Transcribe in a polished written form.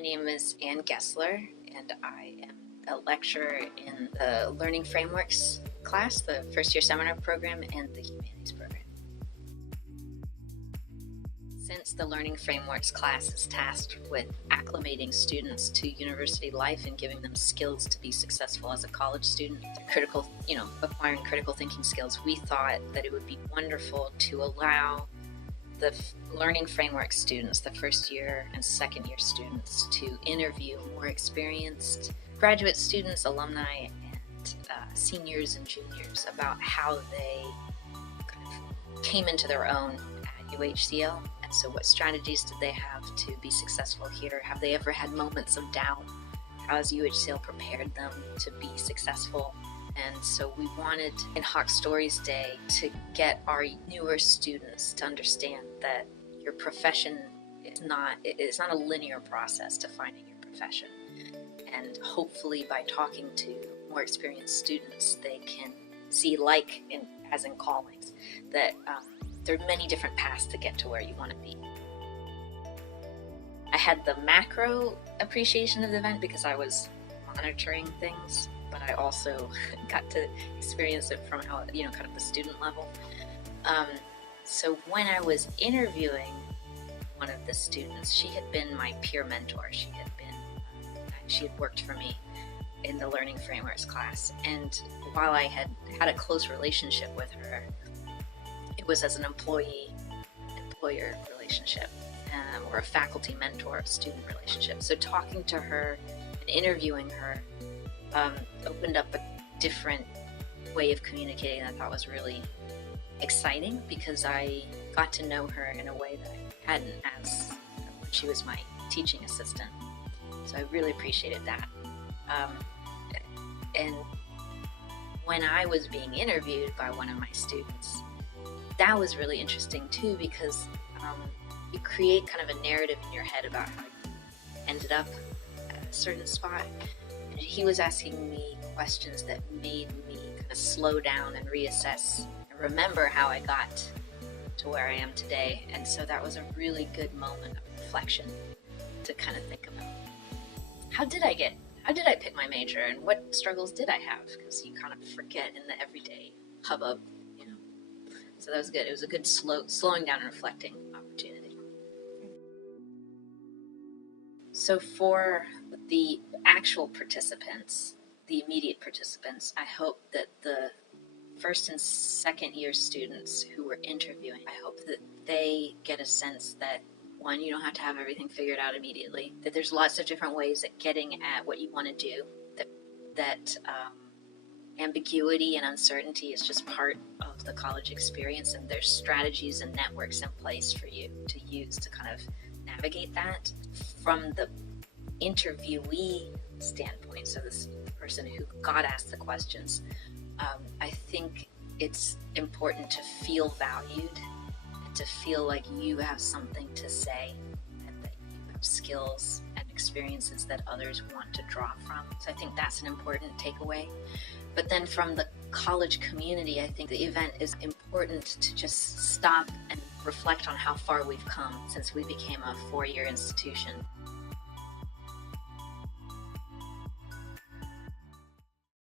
My name is Anne Gessler, and I am a lecturer in the Learning Frameworks class, the first year seminar program, and the Humanities program. Since the Learning Frameworks class is tasked with acclimating students to university life and giving them skills to be successful as a college student, acquiring critical thinking skills, we thought that it would be wonderful to allow the Learning Framework students, the first year and second year students, to interview more experienced graduate students, alumni, and seniors and juniors about how they kind of came into their own at UHCL. And so what strategies did they have to be successful here? Have they ever had moments of doubt? How has UHCL prepared them to be successful? And so we wanted in Hawk Stories Day to get our newer students to understand that your profession is not a linear process to finding your profession. And hopefully by talking to more experienced students, they can see, as in callings, that there are many different paths to get to where you want to be. I had the macro appreciation of the event because I was monitoring things, but I also got to experience it from kind of the student level. So when I was interviewing one of the students, she had been my peer mentor. She had worked for me in the Learning Frameworks class. And while I had a close relationship with her, it was as an employee-employer relationship, or a faculty mentor-student relationship. So talking to her and interviewing her opened up a different way of communicating that I thought was really exciting, because I got to know her in a way that I hadn't as when she was my teaching assistant. So I really appreciated that. And when I was being interviewed by one of my students, that was really interesting too, because you create kind of a narrative in your head about how you ended up at a certain spot. And he was asking me questions that made me kind of slow down and reassess and remember how I got to where I am today. And so that was a really good moment of reflection to kind of think about, how did I pick my major, and what struggles did I have? Because you kind of forget in the everyday hubbub, So that was good. It was a good slowing down and reflecting opportunity. So for the actual participants, the immediate participants, I hope that the first and second year students who were interviewing, I hope that they get a sense that, one, you don't have to have everything figured out immediately, that there's lots of different ways at getting at what you want to do, that ambiguity and uncertainty is just part of the college experience, and there's strategies and networks in place for you to use to kind of navigate that. From the interviewee standpoint, so this person who got asked the questions, I think it's important to feel valued, and to feel like you have something to say, and that you have skills and experiences that others want to draw from. So I think that's an important takeaway. But then from the college community, I think the event is important to just stop and reflect on how far we've come since we became a 4-year institution.